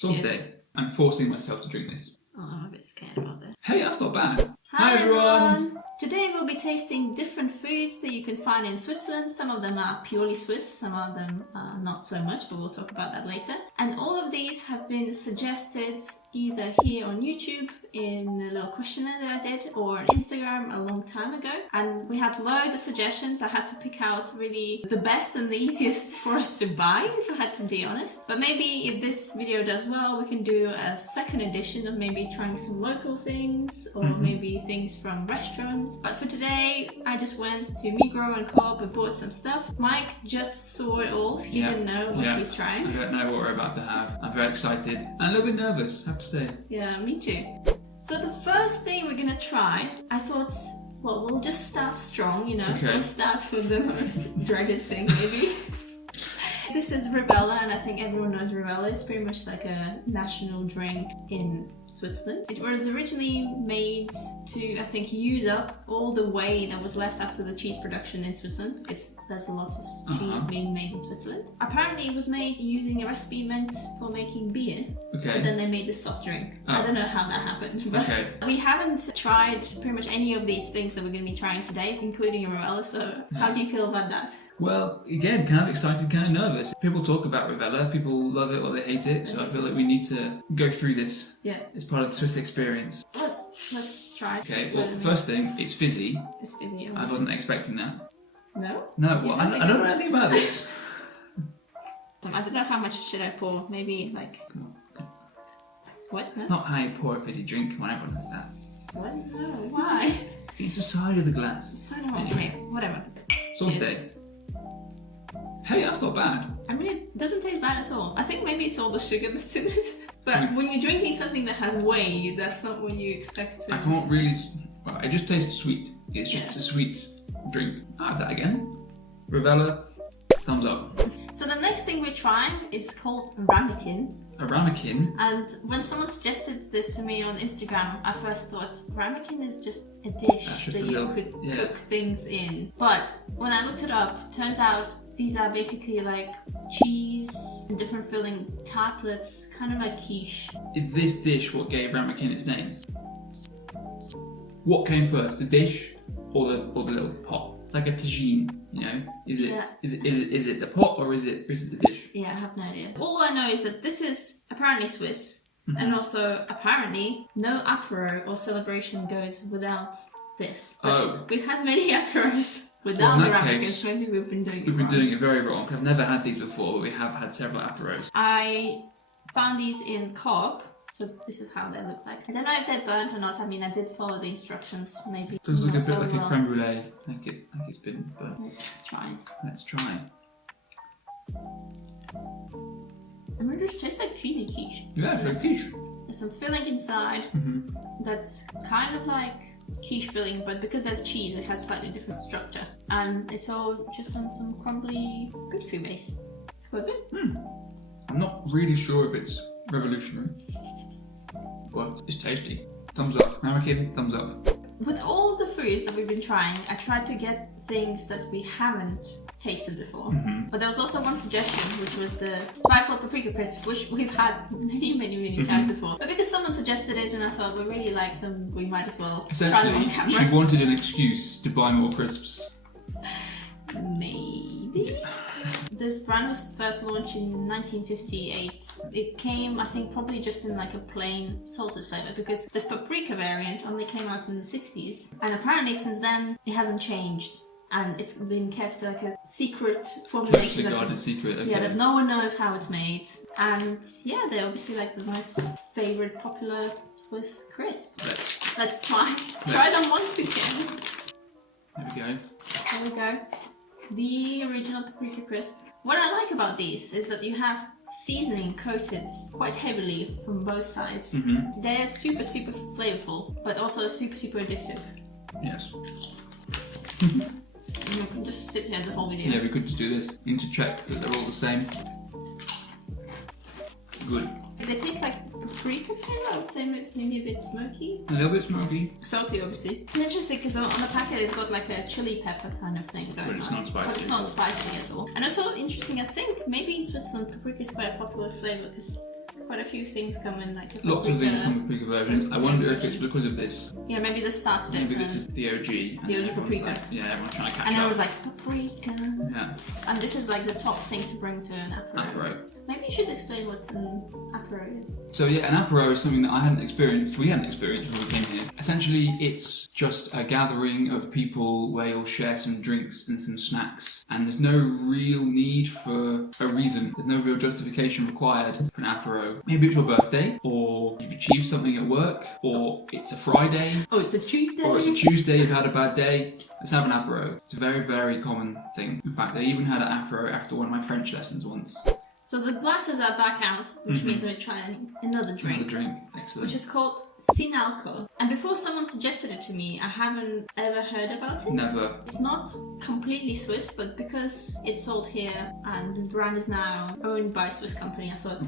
Someday, I'm forcing myself to drink this. Oh, I'm a bit scared about this. Hey, that's not bad. Hi everyone! Today we'll be tasting different foods that you can find in Switzerland. Some of them are purely Swiss, some of them are not so much, but we'll talk about that later. And all of these have been suggested either here on YouTube in the little questionnaire that I did, or on Instagram a long time ago. And we had loads of suggestions. I had to pick out really the best and the easiest for us to buy, if I had to be honest. But maybe if this video does well, we can do a second edition of maybe trying some local things, or maybe things from restaurants. But for today, I just went to Migros and Coop and bought some stuff. Mike just saw it all. He didn't know what he's trying. I don't know what we're about to have. I'm very excited and a little bit nervous, I have to say. Yeah, me too. So the first thing we're gonna try, I thought, well, we'll just start strong, you know. Okay. We'll start with the most dreaded thing, maybe. This is Rivella, and I think everyone knows Rivella. It's pretty much like a national drink in Switzerland. It was originally made to, I think, use up all the whey that was left after the cheese production in Switzerland, because there's a lot of cheese being made in Switzerland. Apparently it was made using a recipe meant for making beer, but then they made this soft drink. I don't know how that happened, but we haven't tried pretty much any of these things that we're going to be trying today, including a Rivella, so how do you feel about that? Well, again, kind of excited, kind of nervous. People talk about Rivella, people love it or they hate it, so I feel like we need to go through this. Yeah. It's part of the Swiss experience. Let's try. Okay, well, first thing, it's fizzy. It's fizzy, obviously. I wasn't expecting that. No? No, well, I don't know anything about this. I don't know how much should I pour, maybe like... What? It's not how you pour a fizzy drink, come on, everyone knows that. What? No, why? It's the side of the glass. The side of okay, whatever. Someday. Hey, that's not bad. I mean, it doesn't taste bad at all. I think maybe it's all the sugar that's in it. But when you're drinking something that has whey, that's not what you expect to... I can't really... Well, it just tastes sweet. It's just a sweet drink. I'll have that again. Rivella, thumbs up. So the next thing we're trying is called Ramequin. A Ramequin? And when someone suggested this to me on Instagram, I first thought Ramequin is just a dish that you could cook things in. But when I looked it up, turns out these are basically like cheese and different filling tartlets, kind of like quiche. Is this dish what gave Ramequin its name? What came first, the dish or the little pot? Like a Tajine, you know? Is it the pot or is it the dish? Yeah, I have no idea. All I know is that this is apparently Swiss, and also apparently no apéro or celebration goes without this. But we've had many apéros without the Ramequin, so maybe we've been doing it wrong. We've been doing it very wrong. I've never had these before, but we have had several apéros. I found these in Coop. So this is how they look like. I don't know if they're burnt or not. I mean, I did follow the instructions, maybe. So it's like a bit like a creme brulee. Like it's been burnt. Let's try. I mean, it just tastes like cheesy quiche. Yeah, it's like quiche. There's some filling inside. That's kind of like quiche filling, but because there's cheese, it has slightly different structure. And it's all just on some crumbly pastry base. It's quite good. I'm not really sure if it's revolutionary, but it's tasty. Thumbs up. Ramequin, thumbs up. With all the foods that we've been trying, I tried to get things that we haven't tasted before. But there was also one suggestion, which was the Zweifel Paprika crisp, which we've had many times before. But because someone suggested it and I thought we really like them, we might as well try them on camera. She wanted an excuse to buy more crisps. Maybe. Yeah. This brand was first launched in 1958. It came, I think, probably just in like a plain salted flavour, because this paprika variant only came out in the 60s. And apparently since then, it hasn't changed. And it's been kept like a secret formulation. Carefully guarded secret, okay. Yeah, that no one knows how it's made. And yeah, they're obviously like the most favourite popular Swiss crisp. Let's try them once again. There we go. There we go. The original paprika crisp. What I like about these is that you have seasoning coated quite heavily from both sides. They're super flavorful, but also super addictive. Yes. We can just sit here the whole video. Yeah, we could just do this. You need to check that they're all the same. Good. They taste like paprika flavor, I would say maybe a bit smoky. A little bit smoky. Salty, obviously. It's interesting because on the packet it's got like a chili pepper kind of thing going on. But it's not spicy. But it's not spicy at all. And also interesting, I think maybe in Switzerland paprika is quite a popular flavor because quite a few things come in, like lots of things come with paprika version. I wonder if it's because of this. Yeah, maybe this started it. Maybe this is the OG. The OG paprika. Like, yeah, everyone's trying to catch up. And I was like, paprika. Yeah. And this is like the top thing to bring to an apéro. Apéro. Maybe you should explain what an apéro is. So yeah, an apéro is something that we hadn't experienced when we came here. Essentially, it's just a gathering of people where you'll share some drinks and some snacks, and there's no real need for a reason. There's no real justification required for an apéro. Maybe it's your birthday, or you've achieved something at work, or it's a Friday. Oh, it's a Tuesday. Or it's a Tuesday, you've had a bad day. Let's have an apéro. It's a very, very common thing. In fact, I even had an apéro after one of my French lessons once. So the glasses are back out, which means we're trying another drink. Another drink, excellent. Which is called Sinalco. And before someone suggested it to me, I haven't ever heard about it. Never. It's not completely Swiss, but because it's sold here and this brand is now owned by a Swiss company, I thought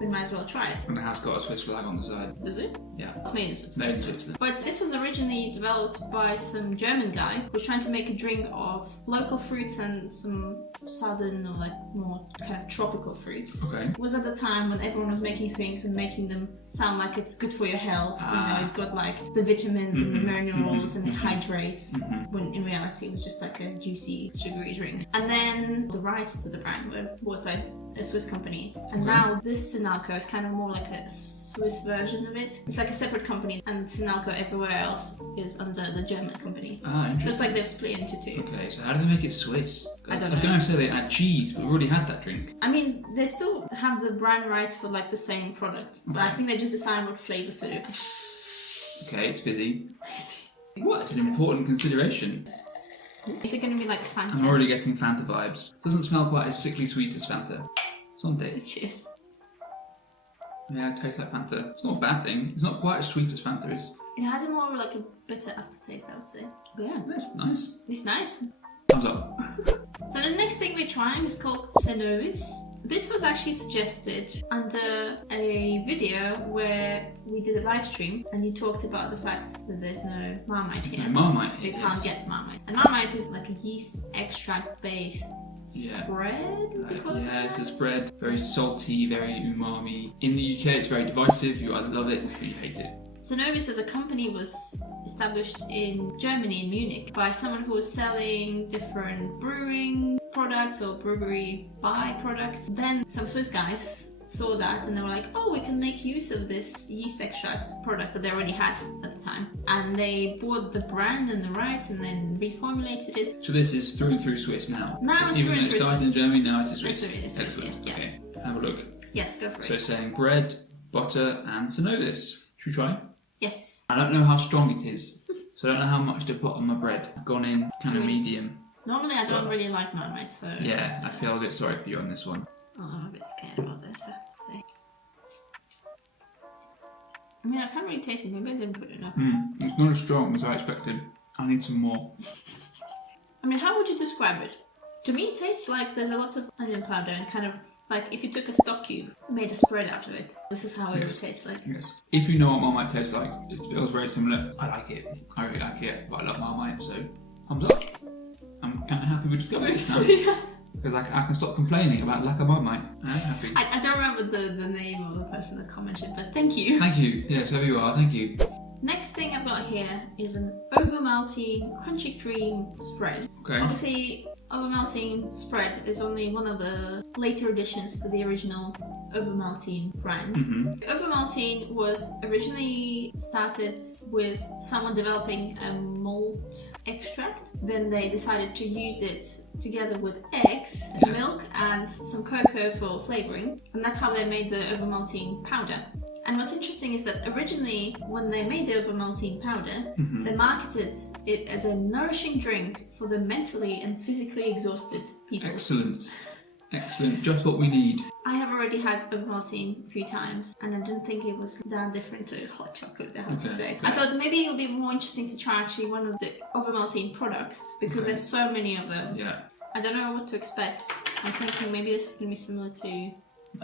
we might as well try it. And it has got a Swiss flag on the side. Does it? Yeah. It's made in Switzerland. Made in Switzerland. But this was originally developed by some German guy who was trying to make a drink of local fruits and some southern or like more kind of tropical fruits. Okay. It was at the time when everyone was making things and making them sound like it's good for your health. You know, it's got like the vitamins and the minerals and it hydrates, when in reality it was just like a juicy sugary drink. And then the rights to the brand were bought by a Swiss company, and now this Sinalco is kind of more like a Swiss version of it. It's like a separate company, and Sinalco everywhere else is under the German company. Interesting. So it's like they've split into two. Okay, so how do they make it Swiss? I don't know. I was going to say they add cheese, but we already had that drink. I mean, they still have the brand rights for like the same product, but I think they just decide what flavors to do. Okay, it's fizzy. What? It's an important consideration. Is it going to be like Fanta? I'm already getting Fanta vibes. Doesn't smell quite as sickly sweet as Fanta. Sunday. Cheers. Yeah, it tastes like Fanta. It's not a bad thing. It's not quite as sweet as Fanta is. It has a more like a bitter aftertaste, I would say. But yeah. It's nice. It's nice. Thumbs up. So the next thing we're trying is called Cenovis. This was actually suggested under a video where we did a live stream and you talked about the fact that there's no Marmite here. No Marmite. You can't get Marmite. And Marmite is like a yeast extract based spread? Yeah, it's a spread. Very salty, very umami. In the UK it's very divisive. You either love it or you hate it. Cenovis as a company was established in Germany, in Munich, by someone who was selling different brewing products or brewery byproducts. Then some Swiss guys saw that and they were like, oh, we can make use of this yeast extract product that they already had at the time. And they bought the brand and the rights and then reformulated it. So this is through and through Swiss now? Now it's Even through and through Swiss. Even though it started in Germany, now it's Swiss. It's Swiss. Excellent. Yeah. Okay, have a look. Yes, go for it. So it's saying bread, butter and Cenovis. Should we try? Yes. I don't know how strong it is, so I don't know how much to put on my bread. I've gone in kind of medium. Normally I don't really like Marmite, so... Yeah, I feel a bit sorry for you on this one. Oh, I'm a bit scared about this, I have to say. I mean, I can't really taste it. Maybe I didn't put enough. It's not as strong as I expected. I need some more. I mean, how would you describe it? To me, it tastes like there's a lot of onion powder and kind of like if you took a stock cube, made a spread out of it. This is how it would taste like. Yes. If you know what Marmite tastes like, it feels very similar. I like it. I really like it, but I love Marmite, so thumbs up. I'm kind of happy we discovered this now. Yeah. Because I can stop complaining about lack of Marmite. I'm happy. I don't remember the name of the person that commented, but thank you. Thank you. Yes, whoever you are, thank you. Next thing I've got here is an Ovomaltine Crunchy cream spread. Okay. Obviously, Ovomaltine spread is only one of the later additions to the original Ovomaltine brand. Ovomaltine was originally started with someone developing a malt extract. Then they decided to use it together with eggs, milk and some cocoa for flavouring. And that's how they made the Ovomaltine powder. And what's interesting is that originally, when they made the Ovomaltine powder, they marketed it as a nourishing drink for the mentally and physically exhausted people. Excellent. Excellent. Just what we need. I have already had Ovomaltine a few times, and I didn't think it was that different to hot chocolate, I have to say. I thought maybe it would be more interesting to try actually one of the Ovomaltine products, because there's so many of them. Yeah. I don't know what to expect. I'm thinking maybe this is going to be similar to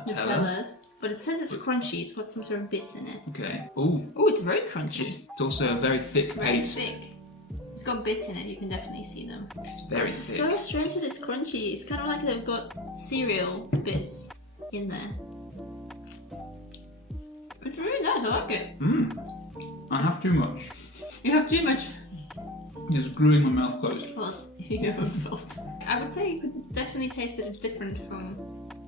Nutella. But it says it's crunchy. It's got some sort of bits in it. Okay. Ooh. Oh, it's very crunchy. It's also a very thick paste. Very thick. It's got bits in it. You can definitely see them. It's very thick. It's so strange that it's crunchy. It's kind of like they've got cereal bits in there. nice, I like it. I have too much. You have too much. It's gluing my mouth closed. Well, it's your own fault. I would say you could definitely taste that it's different from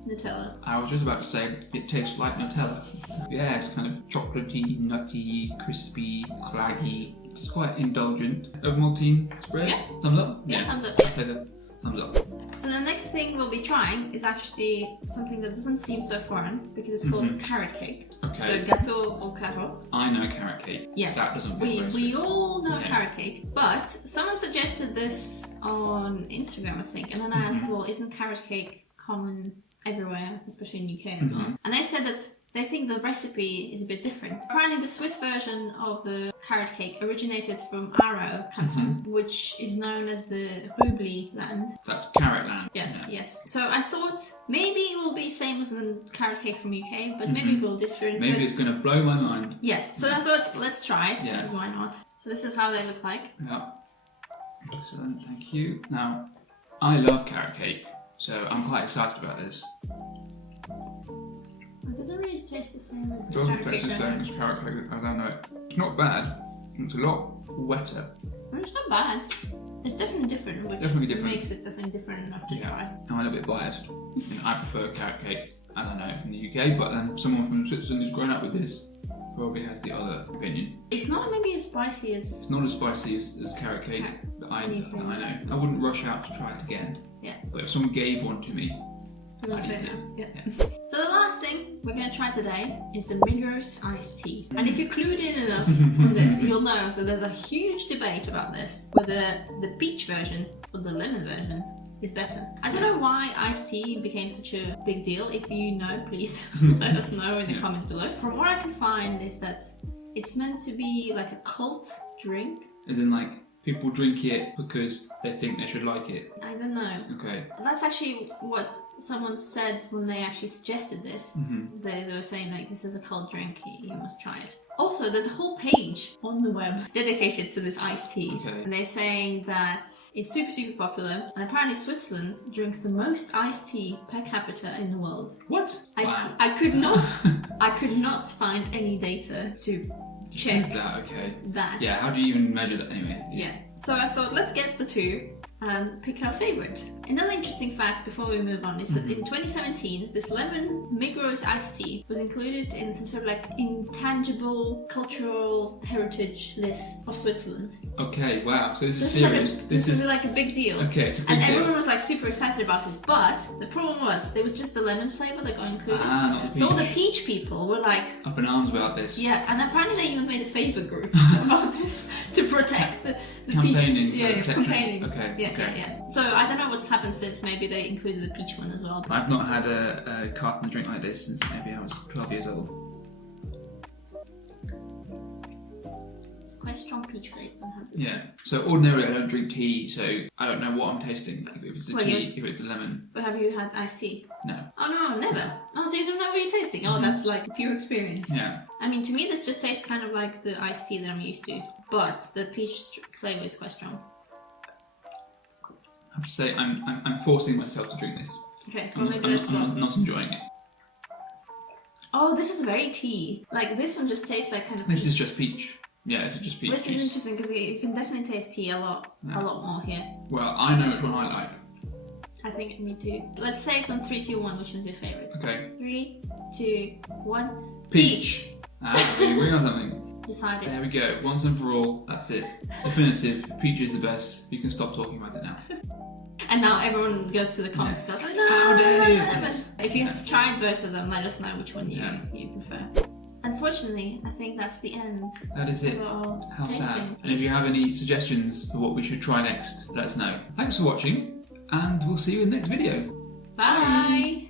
Nutella. I was just about to say it tastes like Nutella. Yeah, it's kind of chocolatey, nutty, crispy, claggy. It's quite indulgent. Ovomaltine spread? Yeah. Thumbs up? Yeah, thumbs up. I'd say the thumbs up. So the next thing we'll be trying is actually something that doesn't seem so foreign because it's called carrot cake. Okay. So gâteau au carotte. I know carrot cake. Yes. That doesn't feel we all know carrot cake, but someone suggested this on Instagram, I think, and then I asked, well, isn't carrot cake common everywhere, especially in UK as well? And they said that they think the recipe is a bit different. Apparently the Swiss version of the carrot cake originated from Aarau canton, which is known as the Rübli land. That's carrot land. Yes, Yeah. yes. So I thought maybe it will be same as the carrot cake from UK, but maybe it will different. Maybe it's going to blow my mind. Yeah, so I thought let's try it, Yeah. because why not? So this is how they look like. Yeah. Excellent, thank you. Now, I love carrot cake, so I'm quite excited about this. It doesn't really taste the same as It the doesn't carrot taste the cake. same as carrot cake as I know it. It's not bad. It's a lot wetter. It's not bad. It's definitely different, which Definitely different. makes it definitely different enough to try. I'm a little bit biased. I prefer carrot cake as I know it from the UK, but then someone from Switzerland who's grown up with this probably has the other opinion. It's not maybe as spicy as... It's not as spicy as carrot cake that I know. I wouldn't rush out to try it again. Yeah. But if someone gave one to me, I would I'd say eat it. no. Yeah. Yeah. So the last thing we're going to try today is the Migros iced tea. And if you're clued in enough from this, you'll know that there's a huge debate about this, whether the peach version or the lemon version is better. I don't know why iced tea became such a big deal. If you know, please let us know in the comments below. From what I can find is that it's meant to be like a cult drink. as in like people drink it because they think they should like it. I don't know. Okay. That's actually what someone said when they actually suggested this. They were saying like, this is a cold drink, you must try it. Also, there's a whole page on the web dedicated to this iced tea. Okay. And they're saying that it's super, super popular. And apparently Switzerland drinks the most iced tea per capita in the world. What? Wow. I could not find any data to check that. Okay. that. Yeah, how do you even measure that anyway? Yeah. So I thought, let's get the two and pick our favourite. Another interesting fact before we move on is that in 2017, this lemon Migros iced tea was included in some sort of like intangible cultural heritage list of Switzerland. Okay, wow. So this is This serious. This is like a big deal. Okay, it's a big and deal. everyone was like super excited about it. But the problem was there was just the lemon flavour that got included. Not the So all the peach. peach people were like, Up in arms about this. yeah, and apparently they even made a Facebook group about this to protect the Campaigning peach. for Yeah, protection. campaigning. Okay, Yeah, okay. yeah. So I don't know what's happened since. Maybe they included the peach one as well. I've not had a carton drink like this since maybe I was 12 years old. It's quite strong peach flavour. Yeah. So ordinarily I don't drink tea, so I don't know what I'm tasting. If it's the Well, tea, if it's the lemon. But have you had iced tea? No. Oh no, never. Oh, so you don't know what you're tasting? Oh, that's like a pure experience. Yeah. I mean, to me, this just tastes kind of like the iced tea that I'm used to, but the peach flavour is quite strong. I have to say I'm forcing myself to drink this. Okay, I'm well maybe that's I'm not enjoying it. Oh, this is very tea. Like this one just tastes like kind of. This peach. is just peach. Yeah, this is just peach This is juice. interesting because you can definitely taste tea a lot more here. Well, I know which one I like. I think me too. Let's say it's on 3, 2, 1. Which one's your favourite? Okay. 3, 2, 1. Peach. Ah, we agree on something. Decided. There we go. Once and for all, that's it. Definitive. Peach is the best. You can stop talking about it now. And now everyone goes to the comments and goes like, How dare you? If you have tried both of them, let us know which one you prefer. Unfortunately, I think that's the end. That is it. of our How sad. tasting. And if you have any suggestions for what we should try next, let us know. Thanks for watching, and we'll see you in the next video. Bye.